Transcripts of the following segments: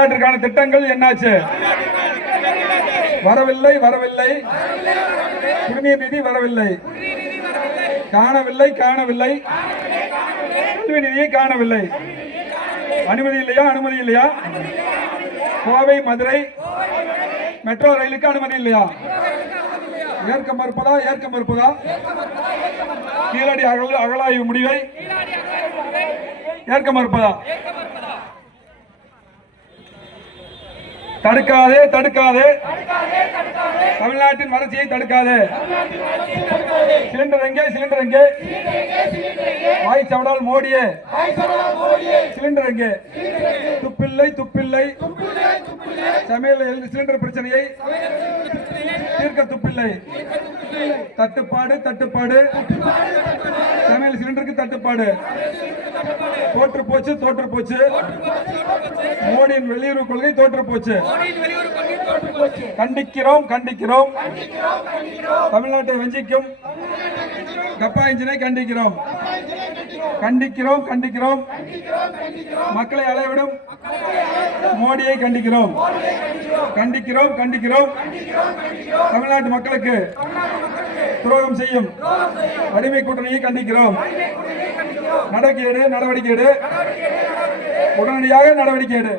தமிழ்நாட்டிற்கான திட்டங்கள் என்னாச்சு? வரவில்லை வரவில்லை. குடிநீர் நிதி வரவில்லை, காணவில்லை காணவில்லை. கல்வி நிதியை காணவில்லை. அனுமதி இல்லையா? அனுமதி இல்லையா? கோவை மதுரை மெட்ரோ ரயிலுக்கு அனுமதி இல்லையா? ஏற்க மறுப்பதா? ஏற்க மறுப்பதா? கீழடி அகழாய்வு முடிவை ஏற்க மறுப்பதா? தடுக்காதே தடுக்காதே, தமிழ்நாட்டின் வளர்ச்சியை தடுக்காதே. சிலிண்டர் எங்கே? சிலிண்டர் எங்கே? வாய் சவடால் மோடியே, சிலிண்டர் எங்கே? துப்பில்லை துப்பில்லை, சமையல் சிலிண்டர் பிரச்சனையை தீர்க்க துப்பில்லை. தட்டுப்பாடு தட்டுப்பாடு, சமையல் சிலிண்டருக்கு தட்டுப்பாடு. தோற்று போச்சு தோற்று போச்சு, மோடியின் வெளியுறவு கொள்கை தோற்று போச்சு. கண்டிக்கிறோம் கண்டிக்கிறோம், தமிழ்நாட்டை வஞ்சிக்கும் கப்பா இன்ஜினை கண்டிக்கிறோம் கண்டிக்கிறோம் கண்டிக்கிறோம், மக்களை அலைவிடும் மோடியை கண்டிக்கிறோம் கண்டிக்கிறோம் கண்டிக்கிறோம். தமிழ்நாட்டு மக்களுக்கு துரோகம் செய்யும் அடிமை கூட்டணியை கண்டிக்கிறோம். நடவடிக்கை நடவடிக்கை எடு, உடனடியாக நடவடிக்கை எடு.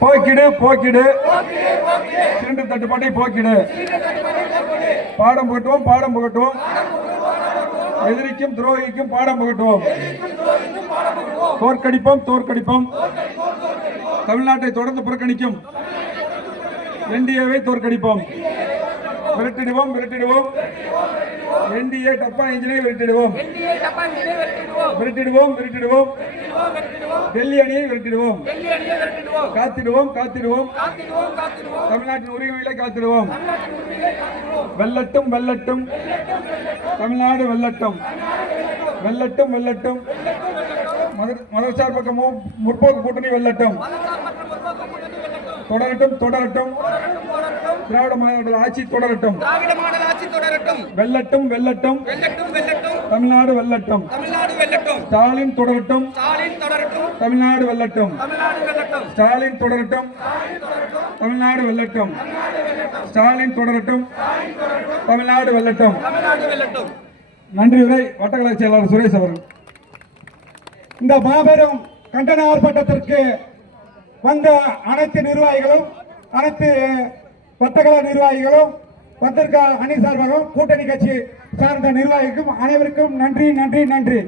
போக்கிடு போக்கிடு, சிலிண்டர் தட்டுப்பாட்டை போக்கிடு. பாடம் புகட்டுவோம் பாடம் புகட்டுவோம், எதிரிக்கும் துரோகிக்கும் பாடம் புகட்டுவோம். தோற்கடிப்போம் தோற்கடிப்போம், தமிழ்நாட்டை தொடர்ந்து புறக்கணிக்கும் என்டிஏவை தோற்கடிப்போம். விரட்டிடுவோம் விரட்டிடுவோம், என்டிஏ டப்பா இன்ஜினை விரட்டிடுவோம் விரட்டிடுவோம் விரட்டிடுவோம், டெல்லி அணியை விரட்டிடுவோம். காத்திடுவோம் காத்திடுவோம், தமிழ்நாட்டின் உரிமைகளை காத்திடுவோம். வெல்லட்டும் வெல்லட்டும், தமிழ்நாடு வெல்லட்டும் வெல்லட்டும் வெல்லட்டும். மதசார்பற்ற முற்போக்கு கூட்டணி வெல்லட்டும், தொடரட்டும் தொடரட்டும். திராவிட மாடல் ஆட்சி தொடரட்டும், வெல்லட்டும் வெல்லட்டும், தமிழ்நாடு வெல்லட்டும். ஸ்டாலின் தொடரட்டும், தமிழ்நாடு வெல்லட்டும். ஸ்டாலின் தொடரட்டும், தமிழ்நாடு வெல்லட்டும். ஸ்டாலின் தொடரட்டும், தமிழ்நாடு வெல்லட்டும். நன்றி. உரை வட்டக்கழக செயலாளர் சுரேஷ் அவர்கள். இந்த மாபெரும் கண்டன ஆர்ப்பாட்டத்திற்கு வந்த அனைத்து நிர்வாகிகளும், அனைத்து வட்டக்கழக நிர்வாகிகளும், பத்திரிகா அணி சார்பாகவும் கூட்டணி கட்சி சார்ந்த நிர்வாகிக்கும் அனைவருக்கும் நன்றி நன்றி நன்றி.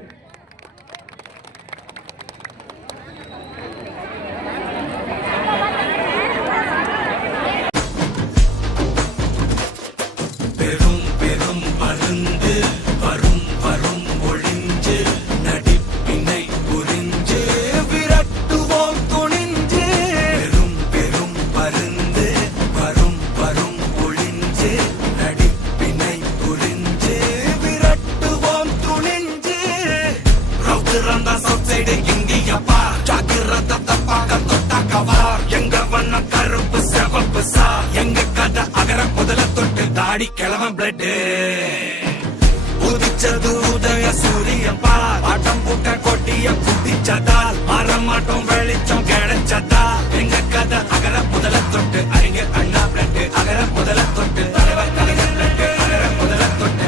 கிழவன் பிளட் உதிச்சது உதய சூரியன் பார், ஆட்டம் போட்ட கொட்டிய குதிச்சதால் மாறமாட்டோம் வெளிச்சம் கிடைச்சதா. எங்க கதை அகர முதல தொட்டு, அறிஞர் அண்ணா பிளட் அகர முதல தொட்டு, தலைவர் கலைஞர் பிளட் அகர முதல தொட்டு.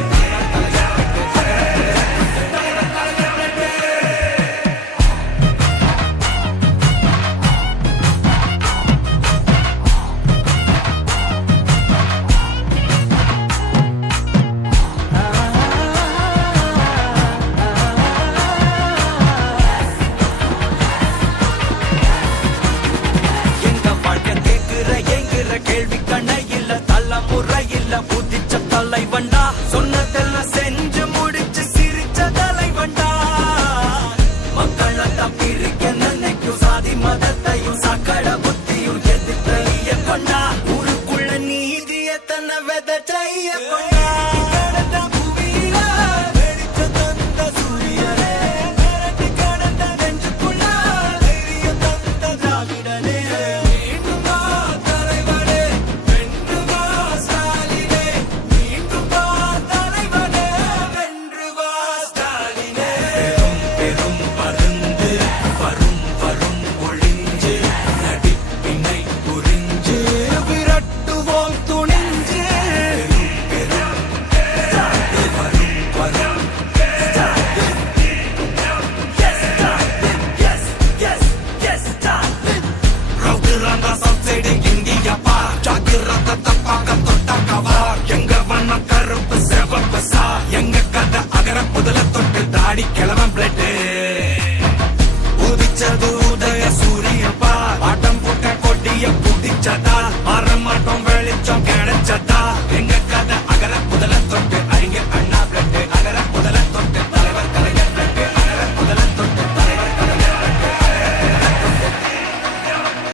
குதிச்சதால்